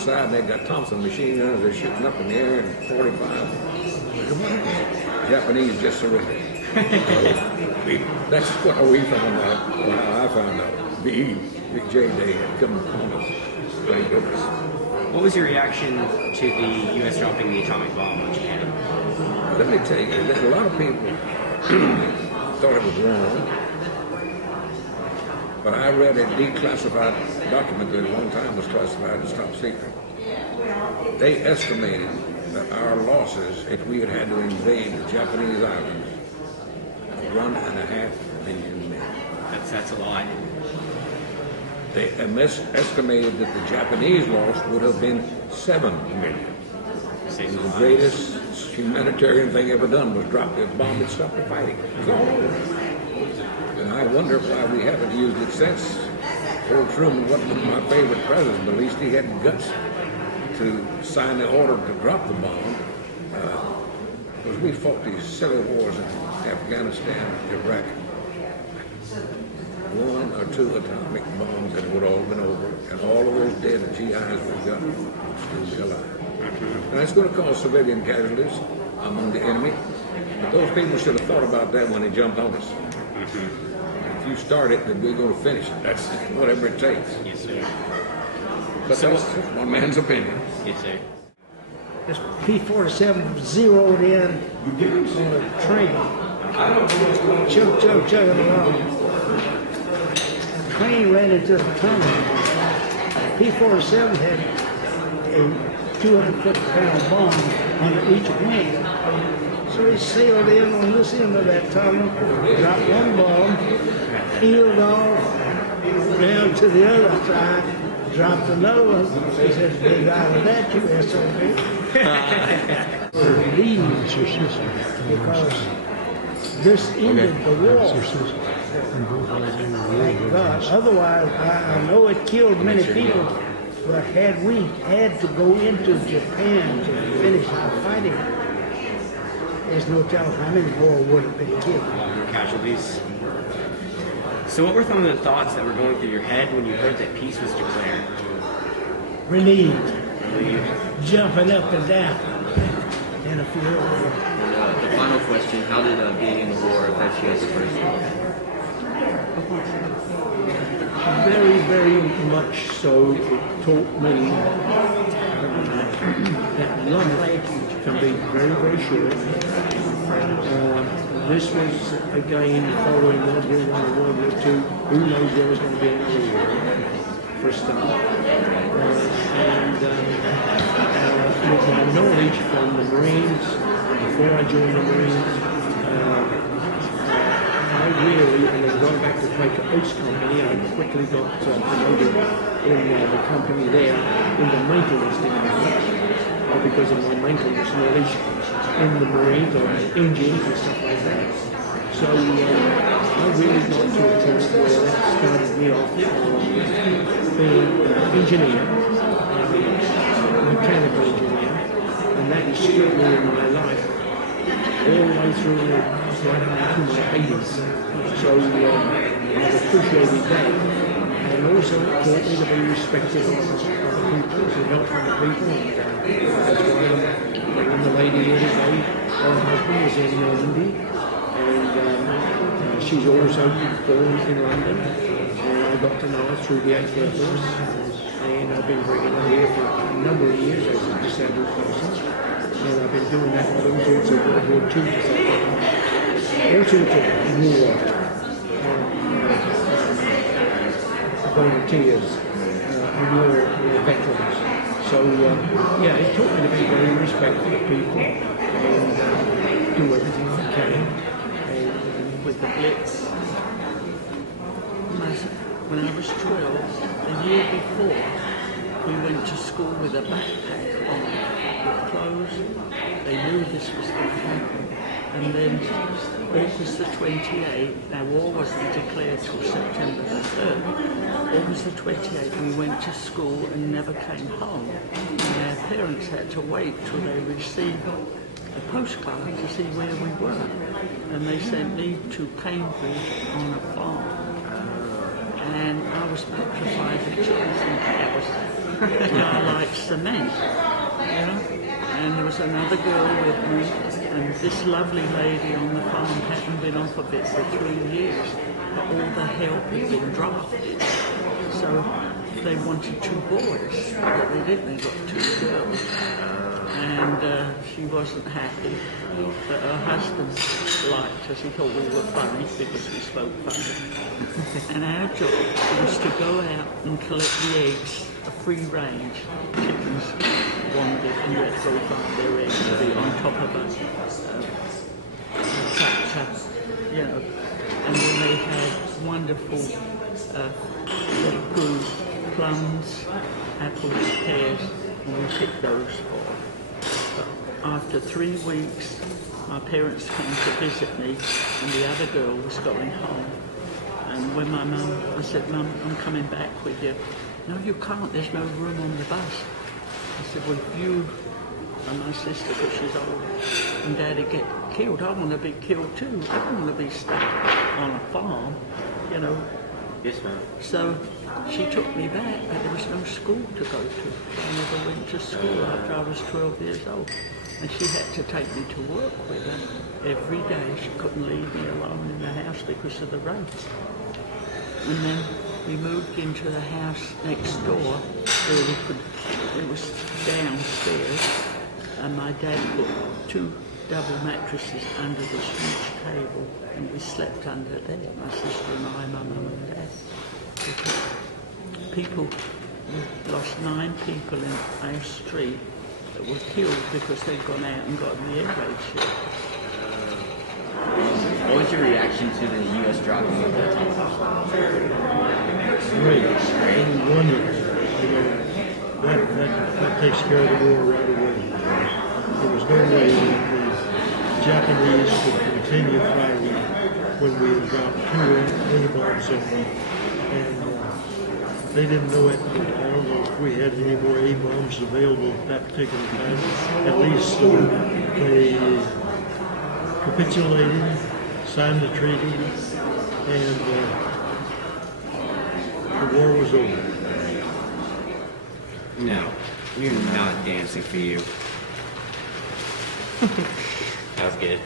outside and they got Thompson machine guns. They're shooting up in the air in 45. Japanese just surrendered. That's what we found out. Well, I found out. Big J Day had come upon us. Thank goodness. What was your reaction to the U.S. dropping the atomic bomb on Japan? Let me tell you that a lot of people thought it was wrong. But I read a declassified document that at one time was classified as top secret. They estimated that our losses, if we had to invade the Japanese islands, were 1.5 million men. That's a lot. They estimated that the Japanese loss would have been 7 million. It was the greatest humanitarian thing ever done was drop this bomb and stop the fighting. And I wonder why we haven't used it since. Old Truman wasn't my favorite president, but at least he had guts to sign the order to drop the bomb. Because we fought these silly wars in Afghanistan, Iraq. 1 or 2 atomic bombs and it would all have been over. And all of those dead GIs we've got would still be alive. Now it's going to cause civilian casualties among the enemy. But those people should have thought about that when they jumped on us. If you start it, then we're going to finish it. That's whatever it takes. Yes, sir. But so that's just one man's opinion. Yes, sir. This P-47 zeroed in on a train. Chugging along. The train ran into the tunnel. P-47 had a 250-pound bomb under each wing. So he sailed in on this end of that tunnel, dropped one bomb, peeled off down to the other side, dropped another one. He said, "Get out of that, you SOB." Leaves because this ended the war. Thank God. Otherwise, I know it killed many people, but had we had to go into Japan to finish the fighting, there's no telling how many more would have been killed. Casualties. So what were some of the thoughts that were going through your head when you heard that peace was declared? Relieved. Jumping up and down. And a few other. And the final question, how did being in the war affect you as a person? Very, very much so. It taught me that life can be very, very short. This was, again, following World War I and World War II. Who knows there was going to be another war, for a start. With my knowledge from the Marines, before I joined the Marines, I really, and then going back to Quaker Oats Company, I quickly got promoted in the company there in the maintenance department because of my maintenance knowledge in the Marines or engines and stuff like that. So I really got to a point where that started me off being an engineer, mechanical engineer, and that has stood me in my life all the way through right up to my 80s. So I've appreciated that. And also it taught me to be respected of other people, to help other people. That's why when the lady here today, her husband was in India, and she's also born in London. And I got to know her through the 8th Air Force. And I've been bringing her here for a number of years as a disabled person. And I've been doing that with all sorts of World War II to all sorts of war volunteers and war veterans. So, yeah, it taught me to be very respectful of people and do everything I can. And with the Blitz, when I was 12, the year before, we went to school with a backpack on with clothes. They knew this was going to happen. And then August the 28th, our war wasn't declared till September the 3rd. August the 28th, we went to school and never came home. And our parents had to wait till they received a postcard to see where we were. And they sent me to Cambridge on a farm. And I was petrified that children think I was I like cement, you know. And there was another girl with me, and this lovely lady on the farm hadn't been off of it for 3 years, but all the help had been drafted. So they wanted 2 boys, but they didn't. They got 2 girls. And she wasn't happy, but her husband liked us. He thought we were funny because we spoke funny. And our job was to go out and collect the eggs, a free range. Chickens wanted, and you had to go find their eggs to be on top of a tractor, you know. And then they had wonderful they grew plums, apples, pears, and we picked those for. After 3 weeks, my parents came to visit me, and the other girl was going home. And when I said, Mum, I'm coming back with you. No, you can't, there's no room on the bus. I said, well, you and my sister, because she's old, and Daddy get killed. I want to be killed too. I don't want to be stuck on a farm, you know. Yes, ma'am. So she took me back, but there was no school to go to. I never went to school after I was 12 years old. And she had to take me to work with her every day. She couldn't leave me alone in the house because of the roads. And then we moved into the house next door where we could, it was downstairs, and my dad put 2 double mattresses under this huge table, and we slept under there, my sister and I, my mum and dad. Because people, we lost 9 people in our street that were killed because they'd gone out and gotten the air raid ship. What was your reaction to the U.S. dropping of the Tomahawk? Great. And wonderful. You know, that takes care of the war right away. There was no way that the Japanese could continue fighting when we had dropped 2 A-bombs on them. And they didn't know it. I don't know if we had any more A-bombs available at that particular time. At least they capitulated, signed the treaty, and the war was over. No, we're not dancing for you. That was good.